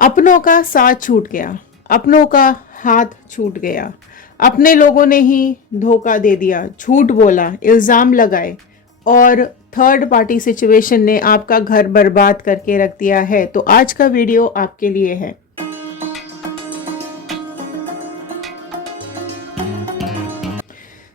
अपनों का साथ छूट गया, अपनों का हाथ छूट गया, अपने लोगों ने ही धोखा दे दिया, झूठ बोला, इल्ज़ाम लगाए और थर्ड पार्टी सिचुएशन ने आपका घर बर्बाद करके रख दिया है। तो आज का वीडियो आपके लिए है।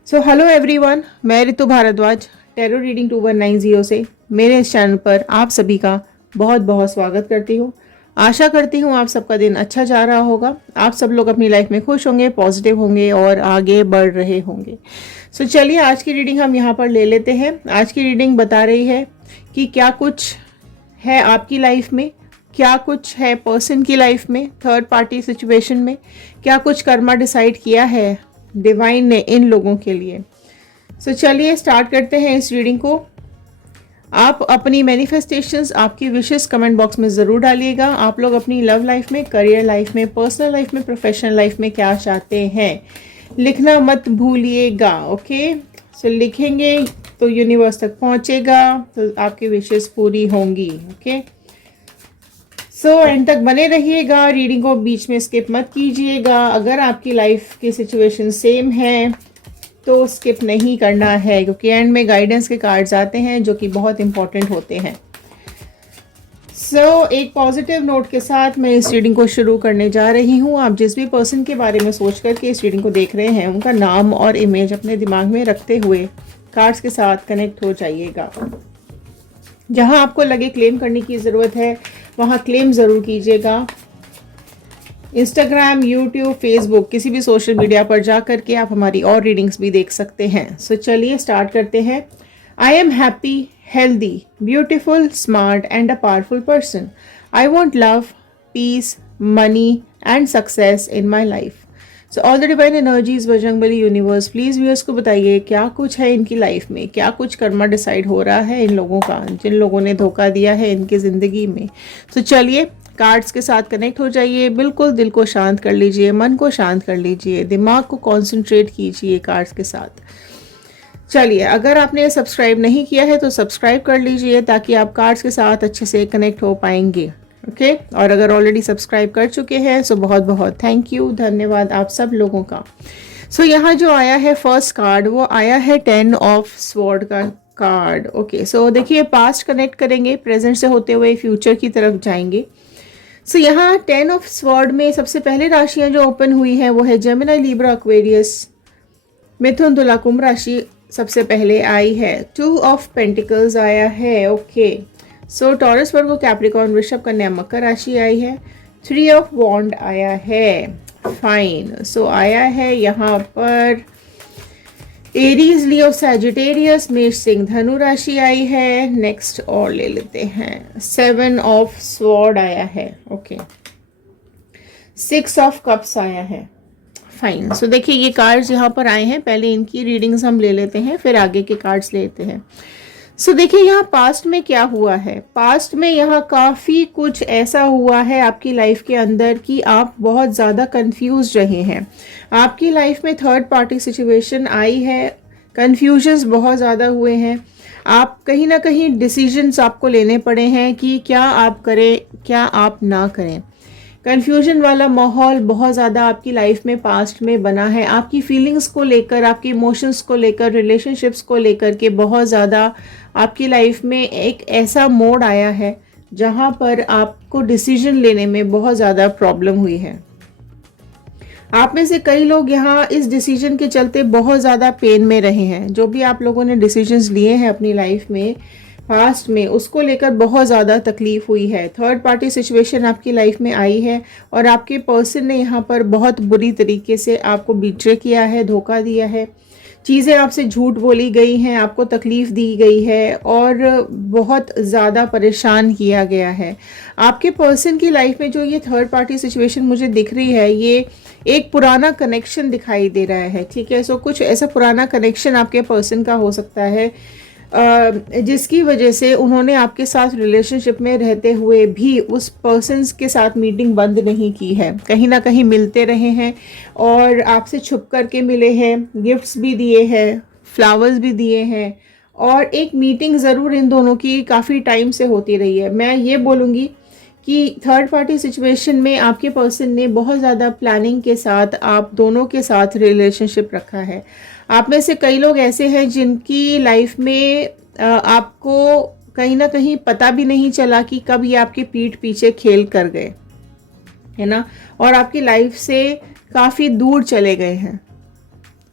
हेलो एवरीवन, मैं रितु भारद्वाज टैरो रीडिंग 2190 से मेरे इस चैनल पर आप सभी का बहुत बहुत स्वागत करती हूँ। आशा करती हूँ आप सबका दिन अच्छा जा रहा होगा, आप सब लोग अपनी लाइफ में खुश होंगे, पॉजिटिव होंगे और आगे बढ़ रहे होंगे। चलिए आज की रीडिंग हम यहाँ पर ले लेते हैं। आज की रीडिंग बता रही है कि क्या कुछ है आपकी लाइफ में, क्या कुछ है पर्सन की लाइफ में, थर्ड पार्टी सिचुएशन में, क्या कुछ कर्मा डिसाइड किया है डिवाइन ने इन लोगों के लिए। चलिए स्टार्ट करते हैं इस रीडिंग को। आप अपनी मैनिफेस्टेशंस, आपकी विशेस कमेंट बॉक्स में ज़रूर डालिएगा। आप लोग अपनी लव लाइफ में, करियर लाइफ में, पर्सनल लाइफ में, प्रोफेशनल लाइफ में क्या चाहते हैं लिखना मत भूलिएगा। ओके, लिखेंगे तो यूनिवर्स तक पहुंचेगा, तो आपकी विशेस पूरी होंगी। ओके, एंड तक बने रहिएगा, रीडिंग को बीच में स्किप मत कीजिएगा। अगर आपकी लाइफ की सिचुएशन सेम है तो स्किप नहीं करना है, क्योंकि एंड में गाइडेंस के कार्ड्स आते हैं जो कि बहुत इंपॉर्टेंट होते हैं। एक पॉजिटिव नोट के साथ मैं इस रीडिंग को शुरू करने जा रही हूँ। आप जिस भी पर्सन के बारे में सोच करके इस रीडिंग को देख रहे हैं, उनका नाम और इमेज अपने दिमाग में रखते हुए कार्ड्स के साथ कनेक्ट हो जाइएगा। जहाँ आपको लगे क्लेम करने की ज़रूरत है वहाँ क्लेम ज़रूर कीजिएगा। इंस्टाग्राम, यूट्यूब, फेसबुक, किसी भी सोशल मीडिया पर जा करके आप हमारी और रीडिंग्स भी देख सकते हैं। चलिए स्टार्ट करते हैं। I am happy, healthy, beautiful, smart and a powerful person. I want love, peace, money and success in my life. All the divine energies, Bajrangbali, universe, please viewers को बताइए क्या कुछ है इनकी लाइफ में, क्या कुछ कर्मा डिसाइड हो रहा है इन लोगों का, जिन लोगों ने धोखा दिया है इनकी ज़िंदगी में। चलिए कार्ड्स के साथ कनेक्ट हो जाइए। बिल्कुल दिल को शांत कर लीजिए, मन को शांत कर लीजिए, दिमाग को कॉन्सेंट्रेट कीजिए कार्ड्स के साथ। चलिए, अगर आपने सब्सक्राइब नहीं किया है तो सब्सक्राइब कर लीजिए ताकि आप कार्ड्स के साथ अच्छे से कनेक्ट हो पाएंगे। ओके, और अगर ऑलरेडी सब्सक्राइब कर चुके हैं तो बहुत बहुत थैंक यू, धन्यवाद आप सब लोगों का। यहाँ जो आया है फर्स्ट कार्ड, वो आया है 10 ऑफ स्वॉर्ड का कार्ड। ओके, देखिए पास्ट कनेक्ट करेंगे, प्रेजेंट से होते हुए फ्यूचर की तरफ जाएंगे। यहाँ 10 ऑफ स्वॉर्ड में सबसे पहले राशियां जो ओपन हुई है वो है जेमिनी, लिब्रा, एक्वेरियस, मिथुन, तुला, कुंभ राशि सबसे पहले आई है। 2 ऑफ पेंटिकल्स आया है। ओके, टॉरस, वर्गो, कैप्रिकॉर्न, वृषभ, कन्या, मकर राशि आई है। 3 ऑफ वॉन्ड आया है। फाइन, आया है यहाँ पर एरीज, लियो, सैजिटेरियस, मेष, सिंह, धनु राशि आई है। नेक्स्ट और ले लेते हैं। 7 ऑफ स्वॉर्ड आया है। ओके, 6 ऑफ कप्स आया है। फाइन, देखिए ये कार्ड्स यहाँ पर आए हैं, पहले इनकी रीडिंग्स हम ले लेते हैं, फिर आगे के कार्ड्स लेते हैं। देखिए यहाँ पास्ट में क्या हुआ है। पास्ट में यहाँ काफ़ी कुछ ऐसा हुआ है आपकी लाइफ के अंदर कि आप बहुत ज़्यादा कंफ्यूज रहे हैं। आपकी लाइफ में थर्ड पार्टी सिचुएशन आई है, कंफ्यूजन्स बहुत ज़्यादा हुए हैं। आप कहीं ना कहीं डिसीजंस आपको लेने पड़े हैं कि क्या आप करें, क्या आप ना करें। कन्फ्यूजन वाला माहौल बहुत ज़्यादा आपकी लाइफ में पास्ट में बना है। आपकी फीलिंग्स को लेकर, आपके इमोशंस को लेकर, रिलेशनशिप्स को लेकर के बहुत ज़्यादा आपकी लाइफ में एक ऐसा मोड़ आया है जहाँ पर आपको डिसीजन लेने में बहुत ज़्यादा प्रॉब्लम हुई है। आप में से कई लोग यहाँ इस डिसीजन के चलते बहुत ज़्यादा पेन में रहे हैं। जो भी आप लोगों ने डिसीजंस लिए हैं अपनी लाइफ में पास्ट में, उसको लेकर बहुत ज़्यादा तकलीफ हुई है। थर्ड पार्टी सिचुएशन आपकी लाइफ में आई है और आपके पर्सन ने यहाँ पर बहुत बुरी तरीके से आपको बिट्रे किया है, धोखा दिया है, चीज़ें आपसे झूठ बोली गई हैं, आपको तकलीफ़ दी गई है और बहुत ज़्यादा परेशान किया गया है। आपके पर्सन की लाइफ में जो ये थर्ड पार्टी सिचुएशन मुझे दिख रही है, ये एक पुराना कनेक्शन दिखाई दे रहा है। ठीक है, कुछ ऐसा पुराना कनेक्शन आपके पर्सन का हो सकता है जिसकी वजह से उन्होंने आपके साथ रिलेशनशिप में रहते हुए भी उस पर्सन के साथ मीटिंग बंद नहीं की है। कहीं ना कहीं मिलते रहे हैं और आपसे छुप करके मिले हैं, गिफ्ट्स भी दिए हैं, फ्लावर्स भी दिए हैं और एक मीटिंग ज़रूर इन दोनों की काफ़ी टाइम से होती रही है। मैं ये बोलूँगी कि थर्ड पार्टी सिचुएशन में आपके पर्सन ने बहुत ज़्यादा प्लानिंग के साथ आप दोनों के साथ रिलेशनशिप रखा है। आप में से कई लोग ऐसे हैं जिनकी लाइफ में आपको कहीं ना कहीं पता भी नहीं चला कि कब ये आपके पीठ पीछे खेल कर गए, है ना, और आपकी लाइफ से काफ़ी दूर चले गए हैं।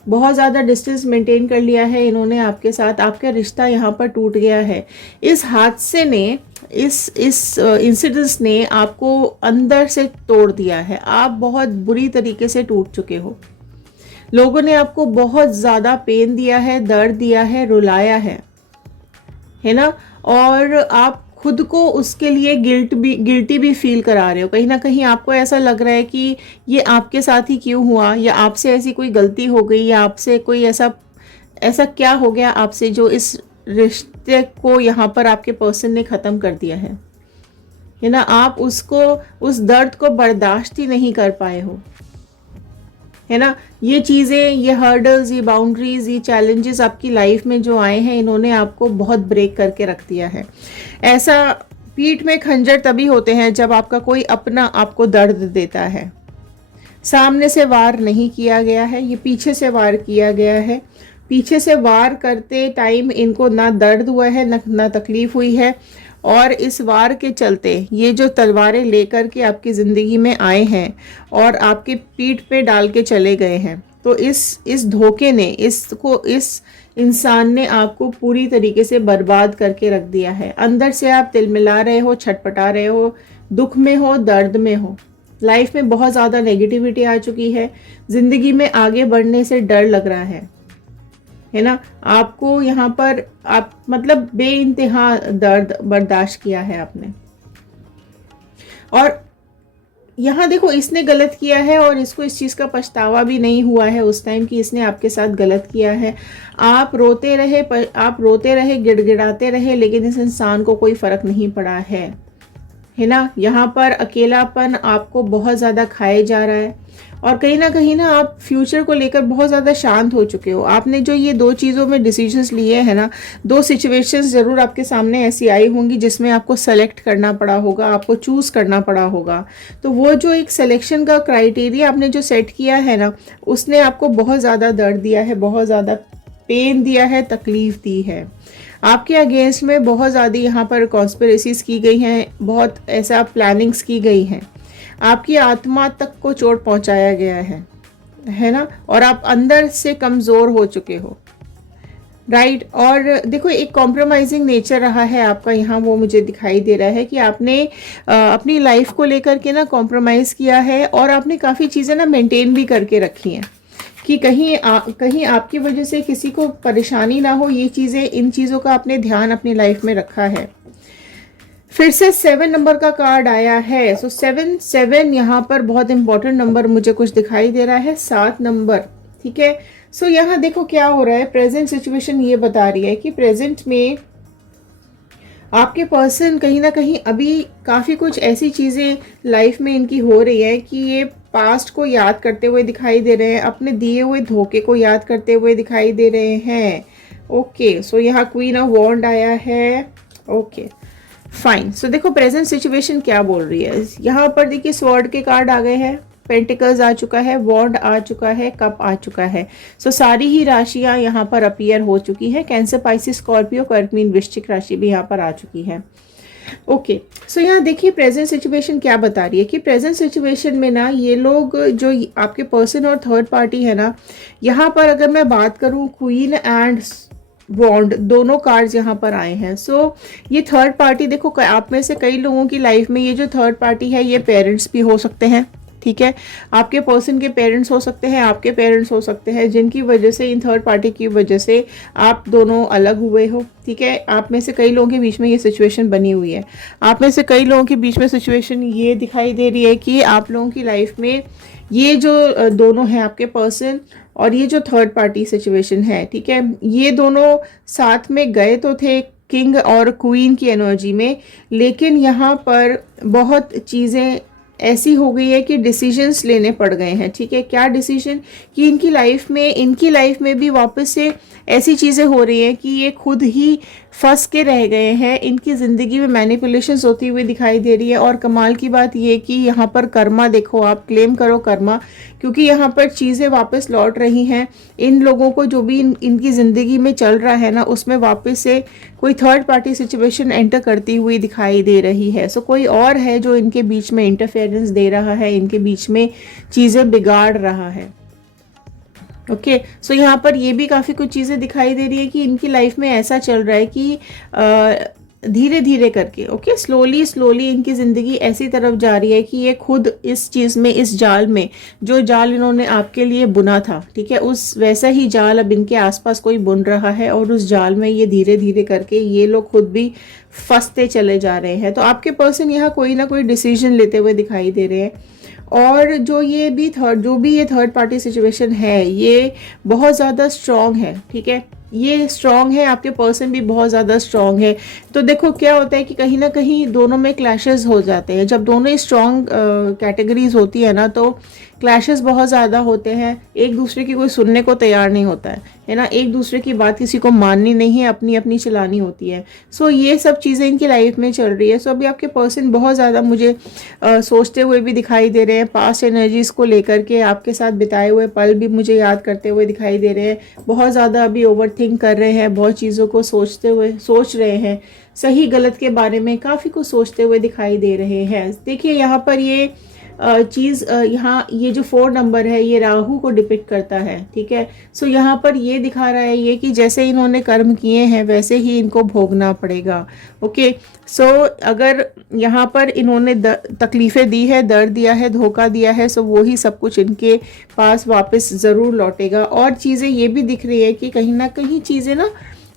बहुत ज़्यादा डिस्टेंस मेंटेन कर लिया है इन्होंने आपके साथ, आपका रिश्ता यहाँ पर टूट गया है। इस हादसे ने, इस इंसिडेंस ने आपको अंदर से तोड़ दिया है। आप बहुत बुरी तरीके से टूट चुके हो। लोगों ने आपको बहुत ज़्यादा पेन दिया है, दर्द दिया है, रुलाया है ना, और आप खुद को उसके लिए गिल्टी भी फील करा रहे हो। कहीं ना कहीं आपको ऐसा लग रहा है कि ये आपके साथ ही क्यों हुआ, या आपसे ऐसी कोई गलती हो गई, या आपसे कोई ऐसा क्या हो गया आपसे जो इस रिश्ते को यहाँ पर आपके पर्सन ने ख़त्म कर दिया है ना। आप उस दर्द को बर्दाश्त ही नहीं कर पाए हो, है ना। ये चीज़ें, ये हर्डल्स, ये बाउंड्रीज, ये चैलेंजेस आपकी लाइफ में जो आए हैं, इन्होंने आपको बहुत ब्रेक करके रख दिया है। ऐसा पीठ में खंजर तभी होते हैं जब आपका कोई अपना आपको दर्द देता है। सामने से वार नहीं किया गया है, ये पीछे से वार किया गया है। पीछे से वार करते टाइम इनको ना दर्द हुआ है, ना तकलीफ हुई है, और इस वार के चलते ये जो तलवारें लेकर के आपकी ज़िंदगी में आए हैं और आपके पीठ पे डाल के चले गए हैं, तो इस धोखे ने, इस इंसान ने आपको पूरी तरीके से बर्बाद करके रख दिया है। अंदर से आप तिलमिला रहे हो, छटपटा रहे हो, दुख में हो, दर्द में हो। लाइफ में बहुत ज़्यादा नेगेटिविटी आ चुकी है। ज़िंदगी में आगे बढ़ने से डर लग रहा है ना। आपको यहाँ पर आप मतलब बेइंतहा दर्द बर्दाश्त किया है आपने, और यहाँ देखो इसने गलत किया है और इसको इस चीज़ का पछतावा भी नहीं हुआ है उस टाइम कि इसने आपके साथ गलत किया है। आप रोते रहे, गिड़गिड़ाते रहे, लेकिन इस इंसान को कोई फर्क नहीं पड़ा है ना। यहाँ पर अकेलापन आपको बहुत ज़्यादा खाए जा रहा है, और कहीं ना आप फ्यूचर को लेकर बहुत ज़्यादा शांत हो चुके हो। आपने जो ये दो चीज़ों में डिसीजंस लिए हैं ना, दो सिचुएशंस ज़रूर आपके सामने ऐसी आई होंगी जिसमें आपको सेलेक्ट करना पड़ा होगा, आपको चूज़ करना पड़ा होगा। तो वो जो एक सिलेक्शन का क्राइटेरिया आपने जो सेट किया है ना, उसने आपको बहुत ज़्यादा दर्द दिया है, बहुत ज़्यादा पेन दिया है, तकलीफ़ दी है। आपके अगेंस्ट में बहुत ज़्यादा यहाँ पर कॉन्स्पिरेसीज की गई हैं, बहुत ऐसा प्लानिंग्स की गई हैं, आपकी आत्मा तक को चोट पहुंचाया गया है ना, और आप अंदर से कमज़ोर हो चुके हो, राइट। और देखो एक कॉम्प्रोमाइजिंग नेचर रहा है आपका यहाँ, वो मुझे दिखाई दे रहा है कि आपने अपनी लाइफ को लेकर के ना कॉम्प्रोमाइज़ किया है, और आपने काफ़ी चीज़ें ना मेंटेन भी करके रखी हैं कि कहीं आपकी वजह से किसी को परेशानी ना हो। ये चीज़ें, इन चीज़ों का आपने ध्यान अपनी लाइफ में रखा है। फिर से 7 नंबर का कार्ड आया है। सो 7 यहाँ पर बहुत इंपॉर्टेंट नंबर मुझे कुछ दिखाई दे रहा है, 7 नंबर, ठीक है। सो यहाँ देखो क्या हो रहा है, प्रेजेंट सिचुएशन ये बता रही है कि प्रेजेंट में आपके पर्सन कहीं ना कहीं अभी काफ़ी कुछ ऐसी चीज़ें लाइफ में इनकी हो रही है कि ये पास्ट को याद करते हुए दिखाई दे रहे हैं, अपने दिए हुए धोखे को याद करते हुए दिखाई दे रहे हैं। ओके, सो यहाँ क्वीन ऑफ वॉन्ड आया है। Okay fine. सो देखो प्रेजेंट सिचुएशन क्या बोल रही है। यहाँ पर देखिए स्वॉर्ड के कार्ड आ गए हैं, पेंटिकल्स आ चुका है, वॉन्ड आ चुका है, कप आ चुका है। सो सारी ही राशियाँ यहाँ पर अपीयर हो चुकी है। कैंसर, पाइसिस, स्कॉर्पियो, कर्क, मीन, वृश्चिक राशि भी यहाँ पर आ चुकी है। ओके, सो यहाँ देखिए प्रेजेंट सिचुएशन क्या बता रही है कि प्रेजेंट सिचुएशन में ना ये लोग जो आपके पर्सन और थर्ड पार्टी है ना, यहाँ पर अगर मैं बात करूँ क्वीन एंड वॉन्ड, दोनों कार्ड्स यहाँ पर आए हैं। सो ये थर्ड पार्टी, देखो आप में से कई लोगों की लाइफ में ये जो थर्ड पार्टी है ये पेरेंट्स भी हो सकते हैं, ठीक है। आपके पर्सन के पेरेंट्स हो सकते हैं, आपके पेरेंट्स हो सकते हैं, जिनकी वजह से, इन थर्ड पार्टी की वजह से आप दोनों अलग हुए हो, ठीक है। आप में से कई लोगों के बीच में ये सिचुएशन बनी हुई है। आप में से कई लोगों के बीच में सिचुएशन ये दिखाई दे रही है कि आप लोगों की लाइफ में ये जो दोनों हैं आपके पर्सन और ये जो थर्ड पार्टी सिचुएशन है, ठीक है, ये दोनों साथ में गए तो थे किंग और क्वीन की एनर्जी में, लेकिन यहाँ पर बहुत चीज़ें ऐसी हो गई है कि डिसीजंस लेने पड़ गए हैं, ठीक है। क्या डिसीजन कि इनकी लाइफ में भी वापस से ऐसी चीज़ें हो रही हैं कि ये खुद ही फंस के रह गए हैं, इनकी ज़िंदगी में मैनिपुलेशंस होती हुई दिखाई दे रही है। और कमाल की बात ये कि यहाँ पर कर्मा देखो, आप क्लेम करो कर्मा, क्योंकि यहाँ पर चीज़ें वापस लौट रही हैं। इन लोगों को जो भी इनकी ज़िंदगी में चल रहा है ना, उसमें वापस से कोई थर्ड पार्टी सिचुएशन एंटर करती हुई दिखाई दे रही है। सो कोई और है जो इनके बीच में इंटरफेरेंस दे रहा है, इनके बीच में चीज़ें बिगाड़ रहा है। ओके, सो यहाँ पर ये भी काफ़ी कुछ चीज़ें दिखाई दे रही है कि इनकी लाइफ में ऐसा चल रहा है कि धीरे धीरे करके, ओके, स्लोली स्लोली इनकी ज़िंदगी ऐसी तरफ जा रही है कि ये खुद इस चीज़ में, इस जाल में, जो जाल इन्होंने आपके लिए बुना था, ठीक है, उस वैसा ही जाल अब इनके आसपास कोई बुन रहा है और उस जाल में ये धीरे धीरे करके ये लोग खुद भी फंसते चले जा रहे हैं। तो आपके पर्सन यहाँ कोई ना कोई डिसीजन लेते हुए दिखाई दे रहे हैं। और जो ये थर्ड पार्टी सिचुएशन है, ये बहुत ज़्यादा स्ट्रॉन्ग है, ठीक है, ये स्ट्रॉन्ग है, आपके पर्सन भी बहुत ज़्यादा स्ट्रॉन्ग है। तो देखो क्या होता है कि कहीं ना कहीं दोनों में क्लैशेस हो जाते हैं। जब दोनों ही स्ट्रॉन्ग कैटेगरीज होती है ना, तो क्लैशेस बहुत ज़्यादा होते हैं। एक दूसरे की कोई सुनने को तैयार नहीं होता है ना, एक दूसरे की बात किसी को माननी नहीं है, अपनी अपनी चलानी होती है। सो ये सब चीज़ें इनकी लाइफ में चल रही है। सो अभी आपके पर्सन बहुत ज़्यादा मुझे सोचते हुए भी दिखाई दे रहे हैं, पास्ट एनर्जीज़ को लेकर के आपके साथ बिताए हुए पल भी मुझे याद करते हुए दिखाई दे रहे हैं। बहुत ज़्यादा अभी ओवर थिंक कर रहे हैं, बहुत चीज़ों को सोच रहे हैं, सही गलत के बारे में काफ़ी कुछ सोचते हुए दिखाई दे रहे हैं। देखिए यहाँ पर ये चीज़, यहाँ ये जो 4 नंबर है ये राहु को डिपिक्ट करता है, ठीक है। सो यहाँ पर ये दिखा रहा है ये कि जैसे इन्होंने कर्म किए हैं वैसे ही इनको भोगना पड़ेगा। ओके, सो अगर यहाँ पर इन्होंने तकलीफ़ें दी है, दर्द दिया है, धोखा दिया है, सो वो ही सब कुछ इनके पास वापस ज़रूर लौटेगा। और चीज़ें ये भी दिख रही है कि कहीं ना कहीं चीज़ें ना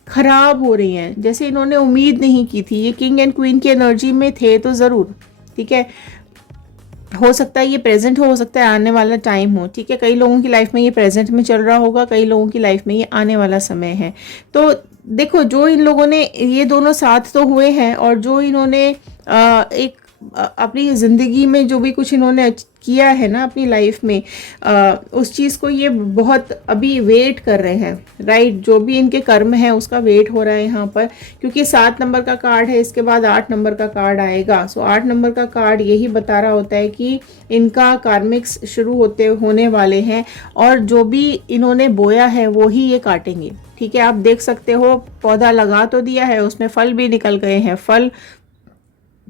खराब हो रही हैं, जैसे इन्होंने उम्मीद नहीं की थी। ये किंग एंड क्वीन की एनर्जी में थे तो ज़रूर, ठीक है, हो सकता है ये प्रेजेंट हो सकता है आने वाला टाइम हो, ठीक है। कई लोगों की लाइफ में ये प्रेजेंट में चल रहा होगा, कई लोगों की लाइफ में ये आने वाला समय है। तो देखो, जो इन लोगों ने, ये दोनों साथ तो हुए हैं, और जो इन्होंने एक अपनी ज़िंदगी में जो भी कुछ इन्होंने किया है ना अपनी लाइफ में, उस चीज़ को ये बहुत अभी वेट कर रहे हैं, राइट। जो भी इनके कर्म है उसका वेट हो रहा है यहाँ पर, क्योंकि 7 नंबर का कार्ड है, इसके बाद 8 नंबर का कार्ड आएगा। सो 8 नंबर का कार्ड यही बता रहा होता है कि इनका कार्मिक्स शुरू होने वाले हैं, और जो भी इन्होंने बोया है वो ही ये काटेंगे, ठीक है। आप देख सकते हो पौधा लगा तो दिया है, उसमें फल भी निकल गए हैं, फल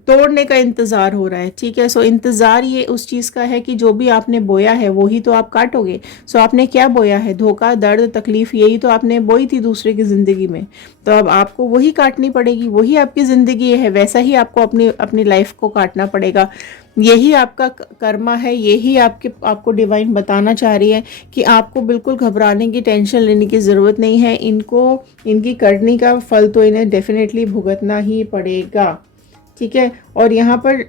तोड़ने का इंतज़ार हो रहा है, ठीक है। सो इंतज़ार ये उस चीज़ का है कि जो भी आपने बोया है वही तो आप काटोगे। सो आपने क्या बोया है, धोखा, दर्द, तकलीफ़, यही तो आपने बोई थी दूसरे की ज़िंदगी में, तो अब आपको वही काटनी पड़ेगी, वही आपकी ज़िंदगी है, वैसा ही आपको अपनी लाइफ को काटना पड़ेगा। यही आपका कर्मा है, यही आपको डिवाइन बताना चाह रही है कि आपको बिल्कुल घबराने की, टेंशन लेने की ज़रूरत नहीं है। इनकी करनी का फल तो इन्हें डेफिनेटली भुगतना ही पड़ेगा, ठीक है। और यहाँ पर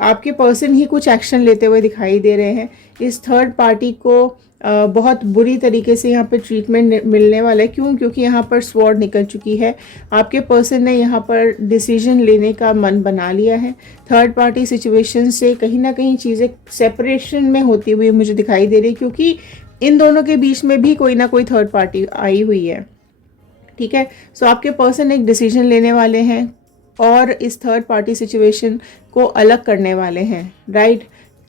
आपके पर्सन ही कुछ एक्शन लेते हुए दिखाई दे रहे हैं। इस थर्ड पार्टी को बहुत बुरी तरीके से यहाँ पर ट्रीटमेंट मिलने वाला है। क्यों? क्योंकि यहाँ पर स्वॉर्ड निकल चुकी है। आपके पर्सन ने यहाँ पर डिसीजन लेने का मन बना लिया है। थर्ड पार्टी सिचुएशन से कहीं ना कहीं चीज़ें सेपरेशन में होती हुई मुझे दिखाई दे रही है, क्योंकि इन दोनों के बीच में भी कोई ना कोई थर्ड पार्टी आई हुई है, ठीक है। सो आपके पर्सन एक डिसीजन लेने वाले हैं और इस थर्ड पार्टी सिचुएशन को अलग करने वाले हैं, राइट।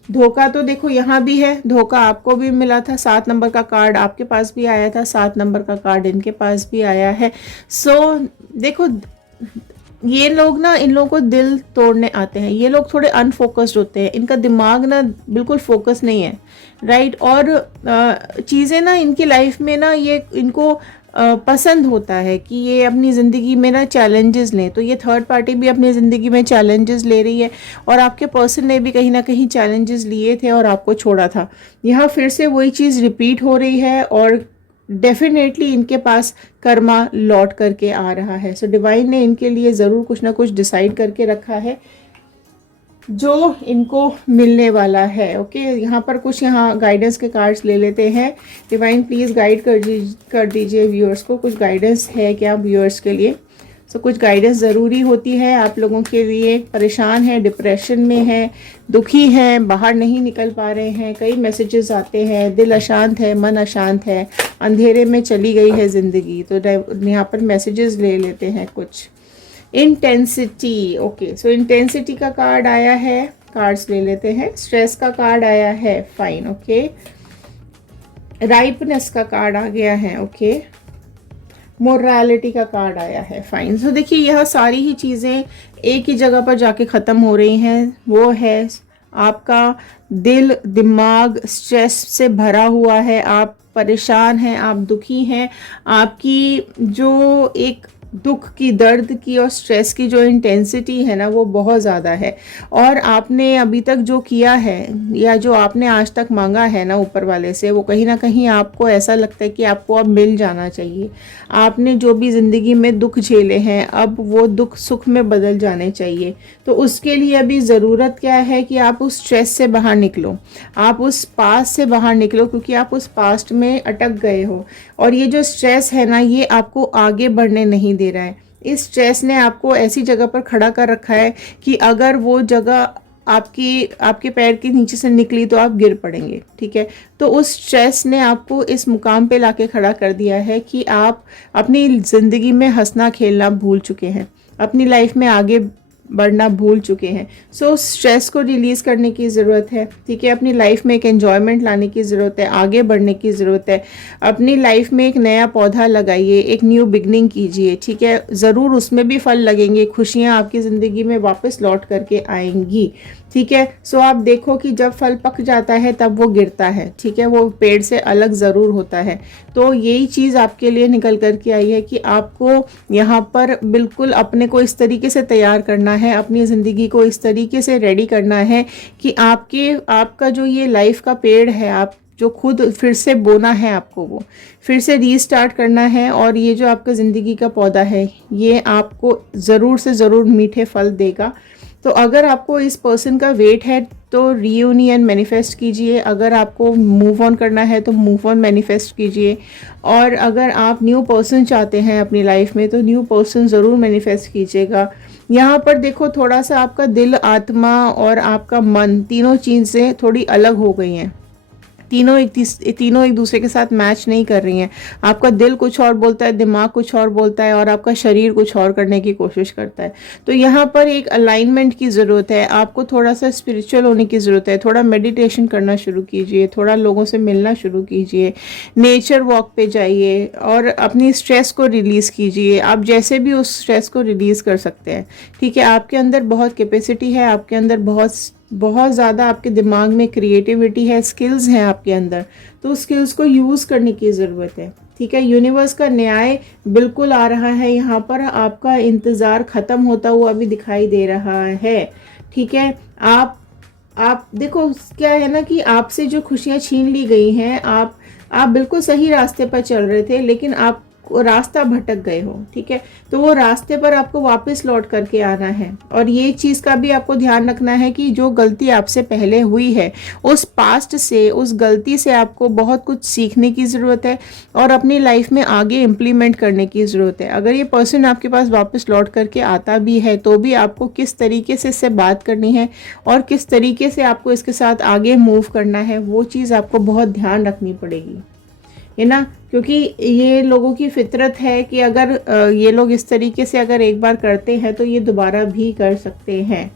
धोखा तो देखो यहाँ भी है, धोखा आपको भी मिला था। 7 नंबर का कार्ड आपके पास भी आया था, 7 नंबर का कार्ड इनके पास भी आया है। सो देखो, ये लोग ना, इन लोगों को दिल तोड़ने आते हैं। ये लोग थोड़े अनफोकस्ड होते हैं, इनका दिमाग ना बिल्कुल फोकस नहीं है, राइट। और चीज़ें ना इनकी लाइफ में ना, ये इनको पसंद होता है कि ये अपनी ज़िंदगी में ना चैलेंजेस लें। तो ये थर्ड पार्टी भी अपनी ज़िंदगी में चैलेंजेस ले रही है, और आपके पर्सन ने भी कहीं ना कहीं चैलेंजेस लिए थे और आपको छोड़ा था। यहाँ फिर से वही चीज़ रिपीट हो रही है, और डेफिनेटली इनके पास कर्मा लौट करके आ रहा है। सो डिवाइन ने इनके लिए ज़रूर कुछ ना कुछ डिसाइड करके रखा है जो इनको मिलने वाला है। ओके, यहाँ पर कुछ गाइडेंस के कार्ड्स ले लेते हैं। डिवाइन प्लीज़ गाइड कर दीजिए व्यूअर्स को, कुछ गाइडेंस है क्या व्यूअर्स के लिए। सो कुछ गाइडेंस ज़रूरी होती है आप लोगों के लिए। परेशान है, डिप्रेशन में है, दुखी हैं, बाहर नहीं निकल पा रहे हैं, कई मैसेजेस आते हैं, दिल अशांत है, मन अशांत है, अंधेरे में चली गई है ज़िंदगी। तो यहाँ पर मैसेजेस ले लेते हैं कुछ। इंटेंसिटी, ओके, सो इंटेंसिटी का कार्ड आया है, कार्ड्स ले लेते हैं। स्ट्रेस का कार्ड आया है, फाइन, ओके। राइपनेस का कार्ड आ गया है, ओके। मोरालिटी का कार्ड आया है, फाइन। सो देखिए यह सारी ही चीज़ें एक ही जगह पर जाके ख़त्म हो रही हैं। वो है आपका दिल दिमाग स्ट्रेस से भरा हुआ है, आप परेशान हैं, आप दुखी हैं, आपकी जो एक दुख की, दर्द की और स्ट्रेस की जो इंटेंसिटी है ना वो बहुत ज़्यादा है। और आपने अभी तक जो किया है या जो आपने आज तक मांगा है ना ऊपर वाले से, वो कहीं ना कहीं आपको ऐसा लगता है कि आपको अब मिल जाना चाहिए। आपने जो भी ज़िंदगी में दुख झेले हैं अब वो दुख सुख में बदल जाने चाहिए। तो उसके लिए अभी ज़रूरत क्या है कि आप उस स्ट्रेस से बाहर निकलो, आप उस पास्ट से बाहर निकलो, क्योंकि आप उस पास्ट में अटक गए हो। और ये जो स्ट्रेस है ना ये आपको आगे बढ़ने नहीं दे रहा है। इस स्ट्रेस ने आपको ऐसी जगह पर खड़ा कर रखा है कि अगर वो जगह आपके पैर के नीचे से निकली तो आप गिर पड़ेंगे, ठीक है। तो उस स्ट्रेस ने आपको इस मुकाम पे लाके खड़ा कर दिया है कि आप अपनी ज़िंदगी में हंसना खेलना भूल चुके हैं, अपनी लाइफ में आगे बढ़ना भूल चुके हैं। सो स्ट्रेस को रिलीज़ करने की ज़रूरत है, ठीक है। अपनी लाइफ में एक एन्जॉयमेंट लाने की ज़रूरत है, आगे बढ़ने की ज़रूरत है। अपनी लाइफ में एक नया पौधा लगाइए, एक न्यू बिगनिंग कीजिए, ठीक है। ज़रूर उसमें भी फल लगेंगे, खुशियाँ आपकी ज़िंदगी में वापस लौट करके आएंगी, ठीक है। सो आप देखो कि जब फल पक जाता है तब वो गिरता है, ठीक है, वो पेड़ से अलग ज़रूर होता है। तो यही चीज़ आपके लिए निकल कर के आई है कि आपको यहाँ पर बिल्कुल अपने को इस तरीके से तैयार करना है, अपनी ज़िंदगी को इस तरीके से रेडी करना है कि आपका जो ये लाइफ का पेड़ है, आप जो खुद फिर से बोना है, आपको वो फिर से रीस्टार्ट करना है। और ये जो आपका ज़िंदगी का पौधा है ये आपको ज़रूर से ज़रूर मीठे फल देगा। तो अगर आपको इस पर्सन का वेट है तो रीयूनियन मैनिफेस्ट कीजिए, अगर आपको मूव ऑन करना है तो मूव ऑन मैनिफेस्ट कीजिए, और अगर आप न्यू पर्सन चाहते हैं अपनी लाइफ में तो न्यू पर्सन ज़रूर मैनिफेस्ट कीजिएगा। यहाँ पर देखो थोड़ा सा आपका दिल, आत्मा और आपका मन तीनों चीज़ें थोड़ी अलग हो गई हैं, तीनों एक दूसरे के साथ मैच नहीं कर रही हैं। आपका दिल कुछ और बोलता है, दिमाग कुछ और बोलता है, और आपका शरीर कुछ और करने की कोशिश करता है। तो यहाँ पर एक अलाइनमेंट की ज़रूरत है, आपको थोड़ा सा स्पिरिचुअल होने की ज़रूरत है। थोड़ा मेडिटेशन करना शुरू कीजिए, थोड़ा लोगों से मिलना शुरू कीजिए, नेचर वॉक पे जाइए और अपनी स्ट्रेस को रिलीज़ कीजिए। आप जैसे भी उस स्ट्रेस को रिलीज़ कर सकते हैं, ठीक है। आपके अंदर बहुत कैपेसिटी है, आपके अंदर बहुत ज़्यादा आपके दिमाग में क्रिएटिविटी है, स्किल्स हैं आपके अंदर, तो स्किल्स को यूज़ करने की ज़रूरत है, ठीक है। यूनिवर्स का न्याय बिल्कुल आ रहा है यहाँ पर, आपका इंतज़ार ख़त्म होता हुआ भी दिखाई दे रहा है, ठीक है। आप देखो क्या है ना कि आपसे जो खुशियाँ छीन ली गई हैं, आप बिल्कुल सही रास्ते पर चल रहे थे लेकिन आप रास्ता भटक गए हो, ठीक है। तो वो रास्ते पर आपको वापस लौट करके आना है। और ये चीज़ का भी आपको ध्यान रखना है कि जो गलती आपसे पहले हुई है उस पास्ट से, उस गलती से आपको बहुत कुछ सीखने की ज़रूरत है और अपनी लाइफ में आगे इम्प्लीमेंट करने की ज़रूरत है। अगर ये पर्सन आपके पास वापस लौट करके आता भी है तो भी आपको किस तरीके से इससे बात करनी है और किस तरीके से आपको इसके साथ आगे मूव करना है, वो चीज़ आपको बहुत ध्यान रखनी पड़ेगी, है ना। क्योंकि ये लोगों की फितरत है कि अगर ये लोग इस तरीके से अगर एक बार करते हैं तो ये दोबारा भी कर सकते हैं।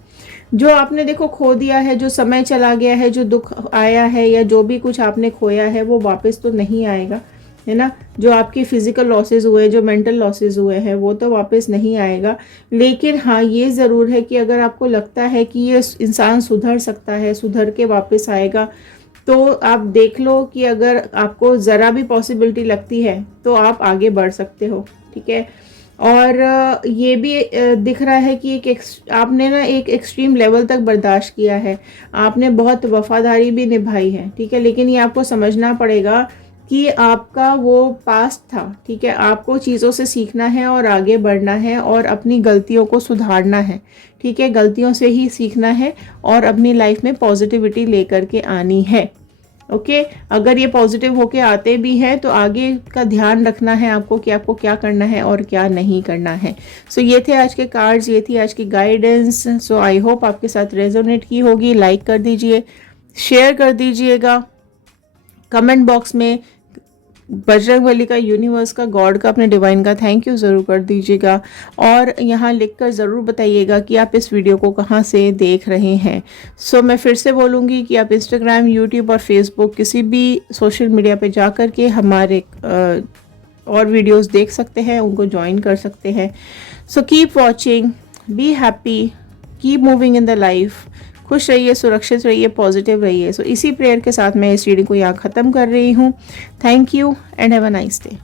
जो आपने देखो खो दिया है, जो समय चला गया है, जो दुख आया है या जो भी कुछ आपने खोया है वो वापस तो नहीं आएगा, है ना। जो आपके फिजिकल लॉसेस हुए, जो मेंटल लॉसेस हुए हैं वो तो वापस नहीं आएगा। लेकिन हाँ ये ज़रूर है कि अगर आपको लगता है कि ये इंसान सुधर सकता है, सुधर के वापस आएगा, तो आप देख लो कि अगर आपको ज़रा भी पॉसिबिलिटी लगती है तो आप आगे बढ़ सकते हो, ठीक है। और ये भी दिख रहा है कि आपने ना एक एक्सट्रीम लेवल तक बर्दाश्त किया है, आपने बहुत वफादारी भी निभाई है, ठीक है। लेकिन ये आपको समझना पड़ेगा कि आपका वो पास्ट था, ठीक है। आपको चीज़ों से सीखना है और आगे बढ़ना है और अपनी गलतियों को सुधारना है, ठीक है। गलतियों से ही सीखना है और अपनी लाइफ में पॉजिटिविटी लेकर के आनी है, ओके अगर ये पॉजिटिव होके आते भी हैं तो आगे का ध्यान रखना है आपको कि आपको क्या करना है और क्या नहीं करना है। सो ये थे आज के कार्ड्स, ये थी आज की गाइडेंस। सो आई होप आपके साथ रेजोनेट की होगी। लाइक कर दीजिए, शेयर कर दीजिएगा, कमेंट बॉक्स में बजरंगबली का, यूनिवर्स का, गॉड का, अपने डिवाइन का थैंक यू ज़रूर कर दीजिएगा। और यहाँ लिखकर ज़रूर बताइएगा कि आप इस वीडियो को कहाँ से देख रहे हैं। सो मैं फिर से बोलूँगी कि आप इंस्टाग्राम, यूट्यूब और फेसबुक किसी भी सोशल मीडिया पे जा कर के हमारे और वीडियोस देख सकते हैं, उनको ज्वाइन कर सकते हैं। So keep watching, be happy, keep moving in the life. खुश रहिए, सुरक्षित रहिए, पॉजिटिव रहिए। सो इसी प्रेयर के साथ मैं इस रीडिंग को यहाँ ख़त्म कर रही हूँ। Thank you and have a nice day.